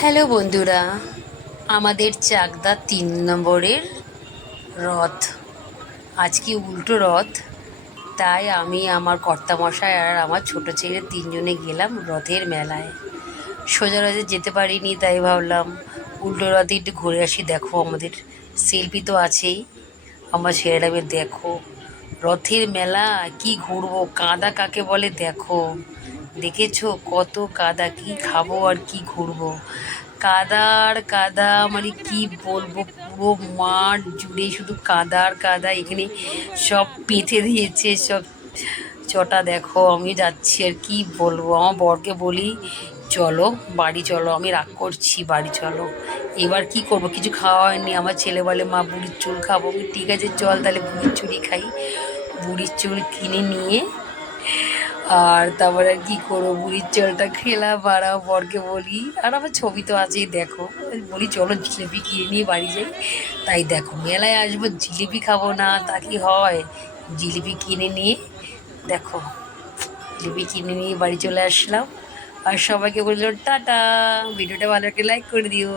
Hello বন্ধুরা, আমাদের চাকদা তিন নম্বরের রথ। আজকে উল্টো রথ, তাই আমি আমার কর্তামশাই আর আমার ছোটো ছেলে তিনজনে গেলাম রথের মেলায়। সোজা রথে যেতে পারিনি, তাই ভাবলাম উল্টো রথে একটু ঘুরে আসি, দেখো আমাদের সেলফি তো আছেই। আমার ছেলেটা বের দেখো রথের মেলা, কি ঘুরবো? কাঁদা কাকে বলে? দেখো। দেখেছ কত কাদা, কি খাব আর কি ঘুরবো? কাদা আর কাদা মানে কি বলব, পুরো মাঠ জুড়ে শুধু কাদা আর কাদা এখানে সব পেতে দিয়েছে, সব চটা দেখো, আমি যাচ্ছি আর কি বলব? আমার বরকে বলি, চলো, বাড়ি চলো, আমি রাগ করছি, বাড়ি চলো। এবার কি করব? কিছু খাওয়া হয়নি, আমার ছেলে বলে, মা, বুড়ির চুল খাব। ঠিক আছে, চল তাহলে বুড়ির চুলই খাই। বুড়ির চুল কিনে নিয়ে আর তারপরে আর কি করব? বুড়ির চলটা খেলাম আর বরকে বলি, আর আমার ছবি তো আছেই, দেখো। বলি, চলো জিলিপি কিনে নিয়ে বাড়ি যাই। তাই দেখো, মেলায় আসব, জিলিপি খাব না, তা কি হয়? জিলিপি কিনে নিয়ে, দেখো, জিলিপি কিনে নিয়ে বাড়ি চলে আসলাম। আর সবাইকে বললাম টাটা! ভিডিওটা ভালো একটা লাইক করে দিও।